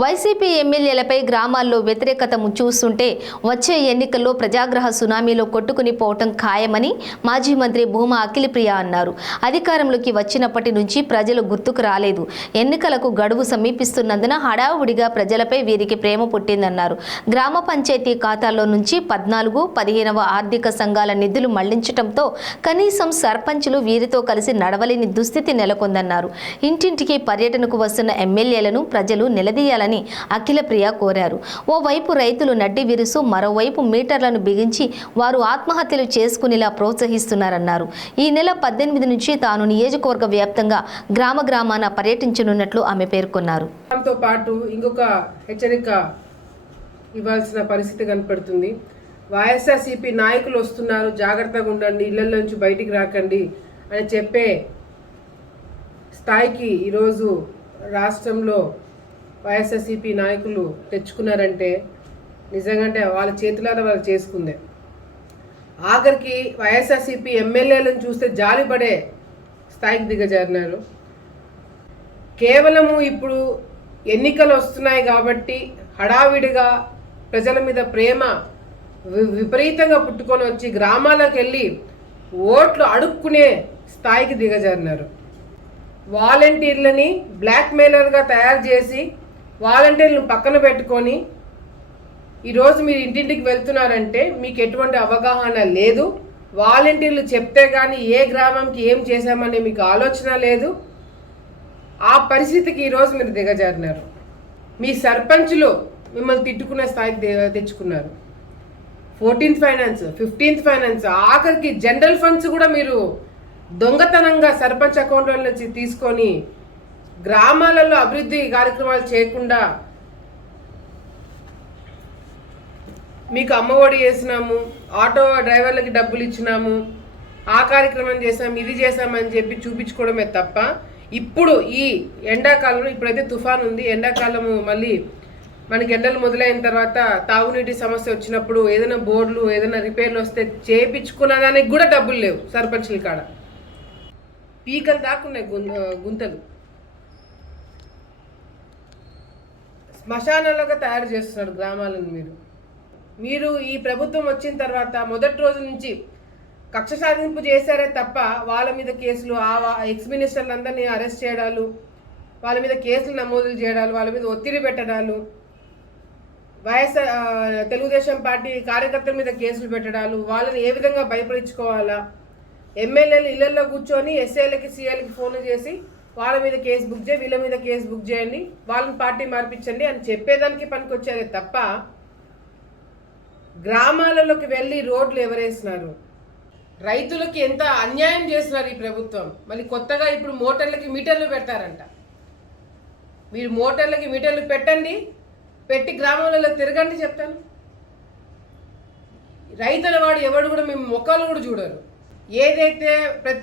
YCP ఎమ్మెల్యేలపై గ్రామాల్లో వ్యతిరేకత చూస్తుంటే వచ్చే ఎన్నికల్లో ప్రజాగ్రహ సునామీలో కొట్టుకుని పోవటం ఖాయమని మాజీ మంత్రి భూమా అఖిలప్రియ అన్నారు. అధికారంలోకి వచ్చినప్పటి నుంచి ప్రజలు గుర్తుకు రాలేదు. ఎన్నికలకు గడువు సమీపిస్తున్నందున హడావుడిగా ప్రజలపై వీరికి ప్రేమ పుట్టిందన్నారు. గ్రామ పంచాయతీ ఖాతాల్లో నుంచి 14, 15వ ఆర్థిక సంఘాల నిధులు మళ్లించడంతో కనీసం సర్పంచులు వీరితో కలిసి నడవలేని దుస్థితి నెలకొందన్నారు. ఇంటింటికి పర్యటనకు వస్తున్న ఎమ్మెల్యేలను ప్రజలు నిలదీయాలని అఖిలప్రియ కోరారు. ఓవైపు రైతులు నడ్డి విరుసు, మరోవైపు మీటర్లను బిగించి వారు ఆత్మహత్యలు చేసుకునేలా ప్రోత్సహిస్తున్నారన్నారు. ఈ నెల 18 నుంచి తాను నియోజకవర్గ వ్యాప్తంగా గ్రామాన పర్యటించనున్నట్లు ఆమె పేర్కొన్నారు. దాంతో పాటు ఇంకొక హెచ్చరిక ఇవ్వాల్సిన పరిస్థితి కనపడుతుంది. వైఎస్ఆర్సీపీ నాయకులు వస్తున్నారు, జాగ్రత్తగా ఉండండి, ఇళ్ల నుంచి బయటికి రాకండి అని చెప్పే స్థాయికి ఈరోజు రాష్ట్రంలో వైఎస్ఆర్సీపీ నాయకులు తెచ్చుకున్నారంటే నిజంగా వాళ్ళ చేతులారా వాళ్ళు చేసుకుందే. ఆఖరికి వైఎస్ఆర్సీపీ ఎమ్మెల్యేలను చూస్తే జాలిపడే స్థాయికి దిగజారినారు. కేవలము ఇప్పుడు ఎన్నికలు వస్తున్నాయి కాబట్టి హడావిడిగా ప్రజల మీద ప్రేమ విపరీతంగా పుట్టుకొని వచ్చి గ్రామాలకు వెళ్ళి ఓట్లు అడుక్కునే స్థాయికి దిగజారినారు. వాలంటీర్లని బ్లాక్మెయిలర్గా తయారు చేసి వాలంటీర్లను పక్కన పెట్టుకొని ఈరోజు మీరు ఇంటింటికి వెళ్తున్నారంటే మీకు ఎటువంటి అవగాహన లేదు. వాలంటీర్లు చెప్తే కానీ ఏ గ్రామంకి ఏం చేశామనే మీకు ఆలోచన లేదు. ఆ పరిస్థితికి ఈరోజు మీరు దిగజారినారు. మీ సర్పంచులు మిమ్మల్ని తిట్టుకునే స్థాయికి తెచ్చుకున్నారు. 14th ఫైనాన్స్, 15th ఫైనాన్స్, ఆఖరికి జనరల్ ఫండ్స్ కూడా మీరు దొంగతనంగా సర్పంచ్ అకౌంట్ల నుంచి తీసుకొని గ్రామాలలో అభివృద్ధి కార్యక్రమాలు చేయకుండా మీకు అమ్మఒడి చేసినాము, ఆటో డ్రైవర్లకి డబ్బులు ఇచ్చినాము, ఆ కార్యక్రమం చేసాము, ఇది చేసామని చెప్పి చూపించుకోవడమే తప్ప ఇప్పుడు ఈ ఎండాకాలంలో ఇప్పుడైతే తుఫాన్ ఉంది, ఎండాకాలము మళ్ళీ మనకి ఎండలు మొదలైన తర్వాత తాగునీటి సమస్య వచ్చినప్పుడు ఏదైనా బోర్డులు ఏదైనా రిపేర్లు వస్తే చేయించుకున్నదానికి కూడా డబ్బులు లేవు. సర్పంచుల కాడ పీకలు దాక్కున్నాయి గుంతలు. శ్మశానాలుగా తయారు చేస్తున్నారు గ్రామాలను. మీరు ఈ ప్రభుత్వం వచ్చిన తర్వాత మొదటి రోజు నుంచి కక్ష సాధింపు చేశారే తప్ప వాళ్ళ మీద కేసులు, ఎక్స్ మినిస్టర్లందరినీ అరెస్ట్ చేయడాలు, వాళ్ళ మీద కేసులు నమోదులు చేయడాలు, వాళ్ళ మీద ఒత్తిడి పెట్టడాలు, తెలుగుదేశం పార్టీ కార్యకర్తల మీద కేసులు పెట్టడాలు, వాళ్ళని ఏ విధంగా భయపడించుకోవాలా, ఎమ్మెల్యేలు ఇళ్లలో కూర్చొని ఎస్ఐలకి సిఐలకి ఫోన్లు చేసి వాళ్ళ మీద కేసు బుక్ చేయి, వీళ్ళ మీద కేసు బుక్ చేయండి, వాళ్ళని పార్టీ మార్పించండి అని చెప్పేదానికి పనికొచ్చారే తప్ప గ్రామాలలోకి వెళ్ళి రోడ్లు ఎవరేసినారు, రైతులకి ఎంత అన్యాయం చేస్తున్నారు ఈ ప్రభుత్వం. మళ్ళీ కొత్తగా ఇప్పుడు మోటార్లకి మీటర్లు పెడతారంట. మీరు మోటార్లకి మీటర్లు పెట్టండి, పెట్టి గ్రామాలలో తిరగండి చెప్తాను. రైతుల వాడు ఎవడు కూడా మేము మొక్కలు కూడా చూడరు. ఏదైతే ప్రతి